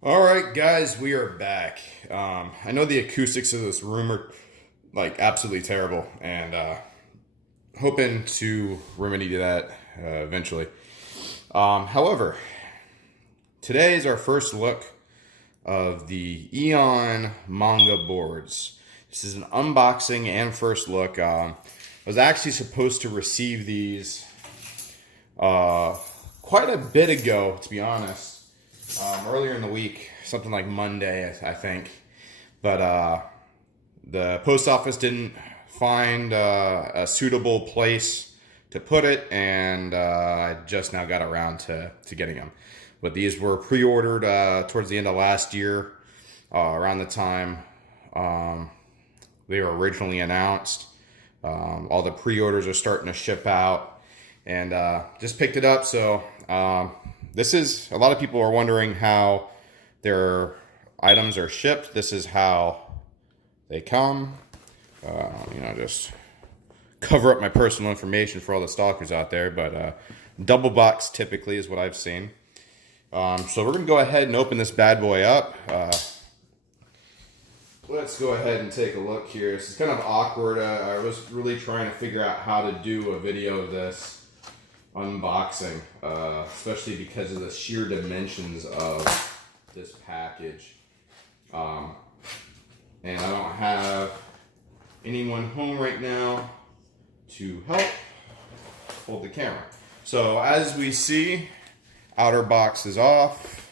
All right, guys, we are back. I know the acoustics of this room are like absolutely terrible, and hoping to remedy that eventually. However, today is our first look of the Eon Manga boards. This is an unboxing and first look. I was actually supposed to receive these quite a bit ago, to be honest. Earlier in the week, something like Monday, I think. But the post office didn't find a suitable place to put it, and I just now got around to getting them. But these were pre-ordered towards the end of last year, around the time they were originally announced. All the pre-orders are starting to ship out, and just picked it up. So this is, a lot of people are wondering how their items are shipped. This is how they come. Just cover up my personal information for all the stalkers out there, but double box typically is what I've seen. So we're gonna go ahead and open this bad boy up. Let's go ahead and take a look here. This is kind of awkward. I was really trying to figure out how to do a video of this unboxing, especially because of the sheer dimensions of this package. And I don't have anyone home right now to help hold the camera. So as we see, outer box is off.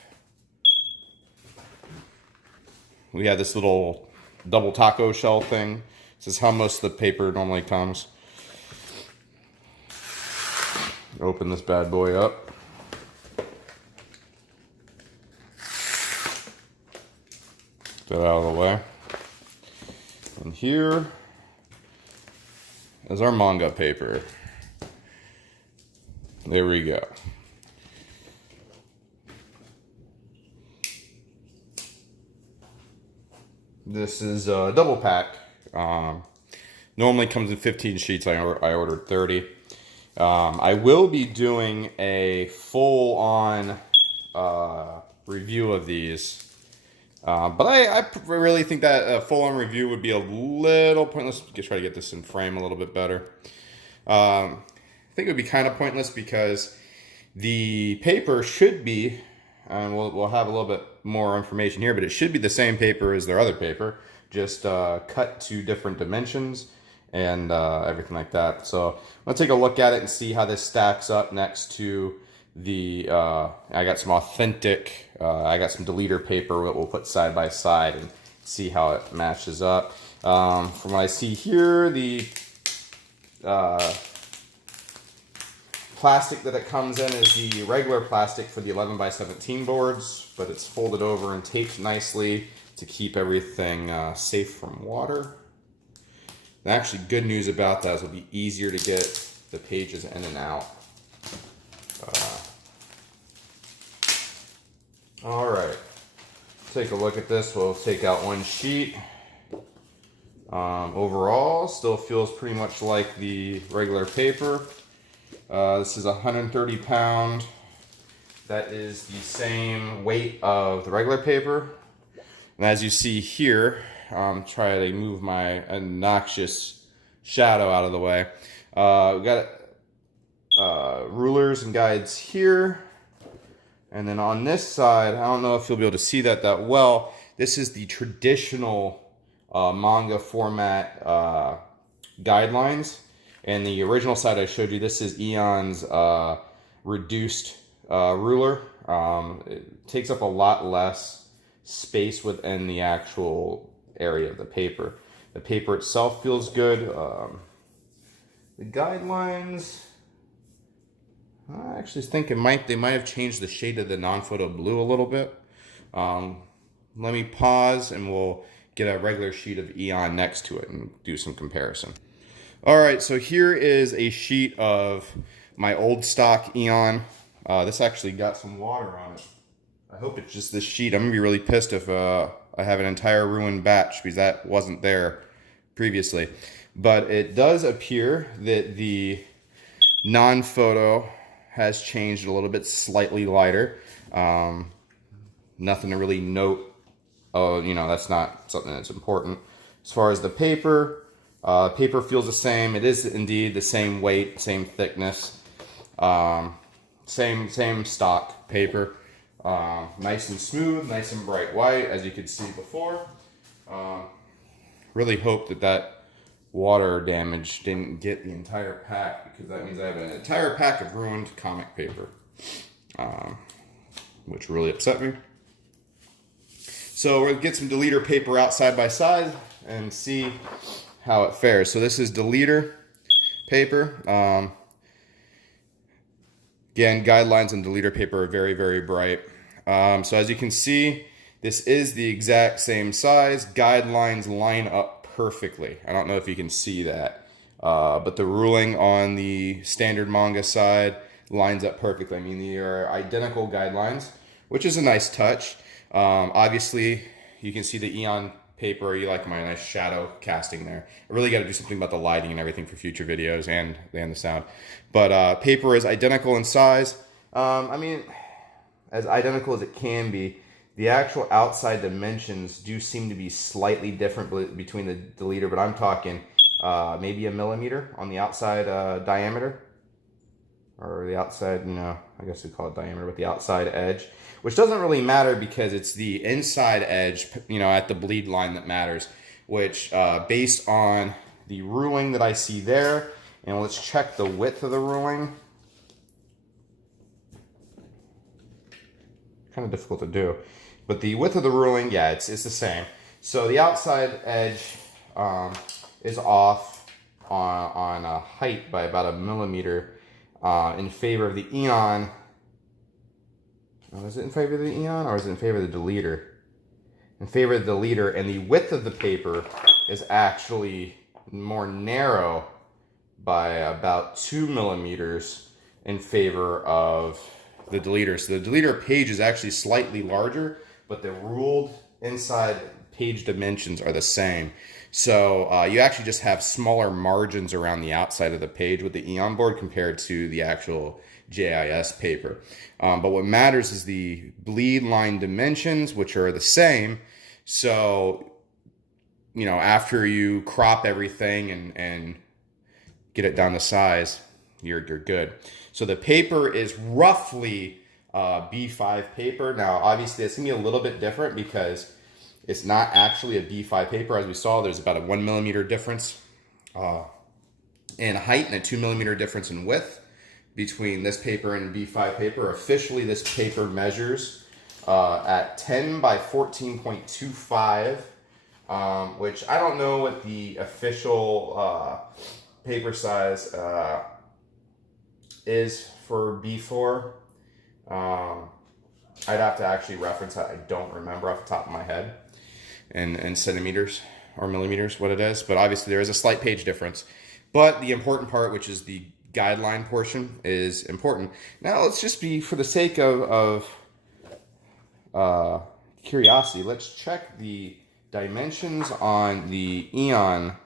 We have this little double taco shell thing. This is how most of the paper normally comes. Open this bad boy up. Get that out of the way. And here is our manga paper. There we go. This is a double pack. Normally comes in 15 sheets. I ordered 30. I will be doing a full-on review of these. But I really think that a full-on review would be a little pointless. Just try to get this in frame a little bit better. I think it would be kind of pointless because the paper should be, and we'll have a little bit more information here, but it should be the same paper as their other paper, just cut to different dimensions and everything like that. So let's take a look at it and see how this stacks up next to the, I got some authentic, I got some deleter paper that we'll put side by side and see how it matches up. From what I see here, the plastic that it comes in is the regular plastic for the 11 by 17 boards, but it's folded over and taped nicely to keep everything safe from water. And actually, good news about that is it'll be easier to get the pages in and out. All right, take a look at this. We'll take out one sheet. Overall, still feels pretty much like the regular paper. This is 130 pound. That is the same weight of the regular paper. And as you see here, try to move my obnoxious shadow out of the way. We got rulers and guides here. And then on this side, I don't know if you'll be able to see that well. This is the traditional manga format guidelines. And the original side I showed you, this is Eon's reduced ruler. It takes up a lot less space within the actual area of the paper. The paper itself feels good. The guidelines, I actually think they might have changed the shade of the non-photo blue a little bit. Let me pause and we'll get a regular sheet of Eon next to it and do some comparison. All right, so here is a sheet of my old stock Eon. This actually got some water on it. I hope it's just this sheet. I'm gonna be really pissed if I have an entire ruined batch because that wasn't there previously. But it does appear that the non-photo has changed a little bit, slightly lighter. Nothing to really note. Oh, you know, that's not something that's important. As far as the paper, paper feels the same. It is indeed the same weight, same thickness, same stock paper. Nice and smooth, nice and bright white, as you could see before. Really hope that water damage didn't get the entire pack, because that means I have an entire pack of ruined comic paper, which really upset me. So we'll get some deleter paper out side by side and see how it fares. So this is deleter paper. Again, guidelines on deleter paper are very, very bright. So as you can see, this is the exact same size. Guidelines line up perfectly. I don't know if you can see that, but the ruling on the standard manga side lines up perfectly. I mean, they are identical guidelines, which is a nice touch. Obviously, you can see the Eon paper. You like my nice shadow casting there. I really got to do something about the lighting and everything for future videos and the sound. But paper is identical in size. I mean, as identical as it can be. The actual outside dimensions do seem to be slightly different between the deleter, but I'm talking maybe a millimeter on the outside diameter. Or the outside, you know, I guess we call it diameter, but the outside edge. Which doesn't really matter because it's the inside edge, you know, at the bleed line that matters. Which, based on the ruling that I see there, and let's check the width of the ruling. Kind of difficult to do. But the width of the ruling, yeah, it's the same. So the outside edge is off on height by about a millimeter in favor of the Eon. Oh, is it in favor of the Eon or is it in favor of the deleter? In favor of the deleter, and the width of the paper is actually more narrow by about 2 millimeters in favor of the deleter. So the deleter page is actually slightly larger, but the ruled inside page dimensions are the same. So you actually just have smaller margins around the outside of the page with the Eon board compared to the actual JIS paper. But what matters is the bleed line dimensions, which are the same. So, you know, after you crop everything and get it down to size, you're good. So the paper is roughly B5 paper. Now, obviously, it's going to be a little bit different because it's not actually a B5 paper. As we saw, there's about a 1 millimeter difference in height and a 2 millimeter difference in width between this paper and B5 paper. Officially, this paper measures at 10 by 14.25, which I don't know what the official paper size is for B4. I'd have to actually reference that. I don't remember off the top of my head in centimeters or millimeters what it is, but obviously there is a slight page difference. But the important part, which is the guideline portion, is important. Now let's just be, for the sake of curiosity, let's check the dimensions on the Eon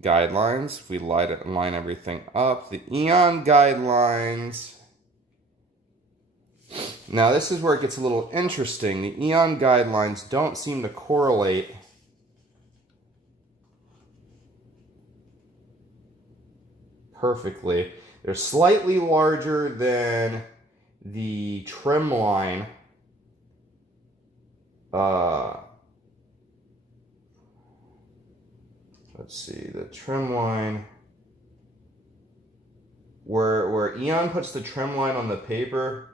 guidelines. If we line everything up, the Eon guidelines. Now this is where it gets a little interesting. The Eon guidelines don't seem to correlate perfectly. They're slightly larger than the trim line. Let's see, the trim line. Where Eon puts the trim line on the paper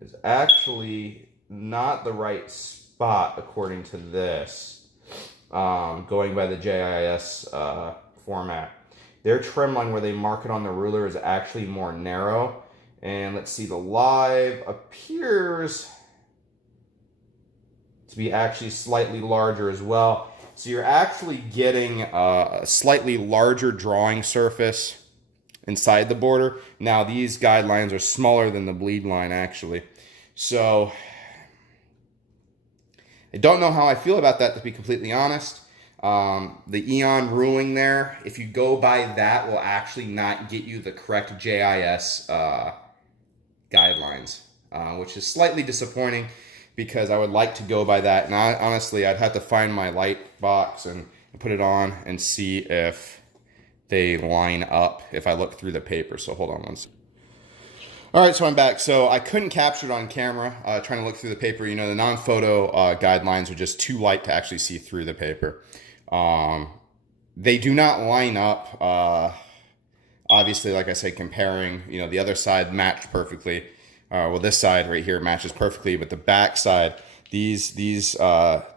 is actually not the right spot according to this, going by the JIS format. Their trim line where they mark it on the ruler is actually more narrow. And let's see, the live appears to be actually slightly larger as well. So you're actually getting a slightly larger drawing surface inside the border. Now these guidelines are smaller than the bleed line actually. So I don't know how I feel about that, to be completely honest. The Eon ruling there, if you go by that, will actually not get you the correct JIS guidelines. which is slightly disappointing because I would like to go by that. And honestly, I'd have to find my light box and put it on and see if they line up if I look through the paper. So hold on one second. All right, so I'm back. So I couldn't capture it on camera, trying to look through the paper. You know, the non-photo guidelines are just too light to actually see through the paper. They do not line up. Obviously, like I said, comparing, you know, the other side matched perfectly. Well, this side right here matches perfectly, but the back side, these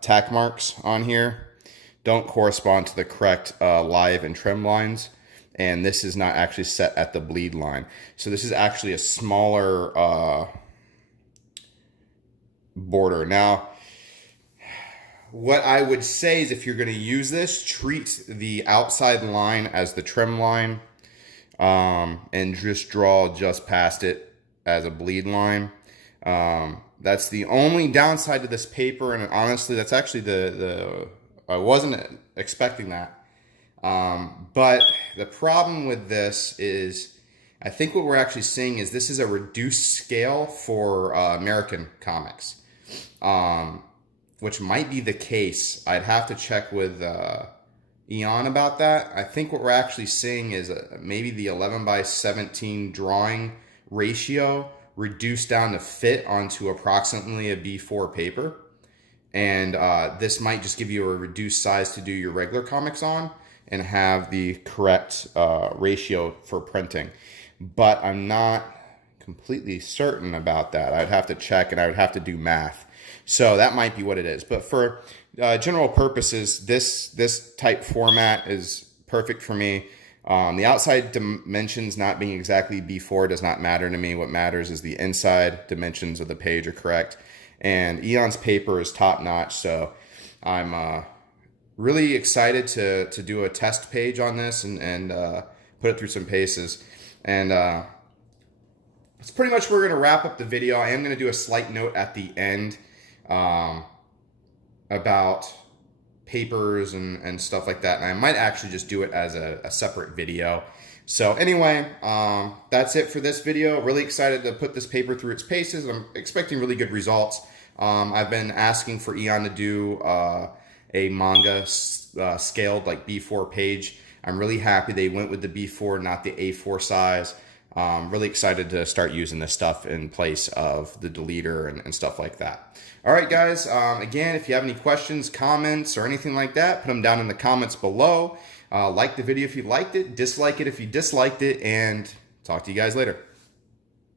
tack marks on here don't correspond to the correct live and trim lines. And this is not actually set at the bleed line. So this is actually a smaller border. Now, what I would say is if you're going to use this, treat the outside line as the trim line and just draw just past it as a bleed line. That's the only downside to this paper. And honestly, that's actually I wasn't expecting that. But the problem with this is, I think what we're actually seeing is this is a reduced scale for American comics, which might be the case. I'd have to check with Eon about that. I think what we're actually seeing is maybe the 11:17 drawing ratio reduced down to fit onto approximately a B4 paper. And this might just give you a reduced size to do your regular comics on and have the correct ratio for printing. But I'm not completely certain about that. I'd have to check and I would have to do math. So that might be what it is. But for general purposes, this type format is perfect for me. The outside dimensions not being exactly B4 does not matter to me. What matters is the inside dimensions of the page are correct. And Eon's paper is top notch. So I'm really excited to do a test page on this and put it through some paces. And that's pretty much where we're going to wrap up the video. I am going to do a slight note at the end about papers and stuff like that. And I might actually just do it as a separate video. So anyway, that's it for this video. Really excited to put this paper through its paces. I'm expecting really good results. I've been asking for Eon to do a manga scaled like B4 page. I'm really happy they went with the B4, not the A4 size. Really excited to start using this stuff in place of the deleter and stuff like that. All right, guys. Again, if you have any questions, comments, or anything like that, put them down in the comments below. Like the video if you liked it, dislike it if you disliked it, and talk to you guys later.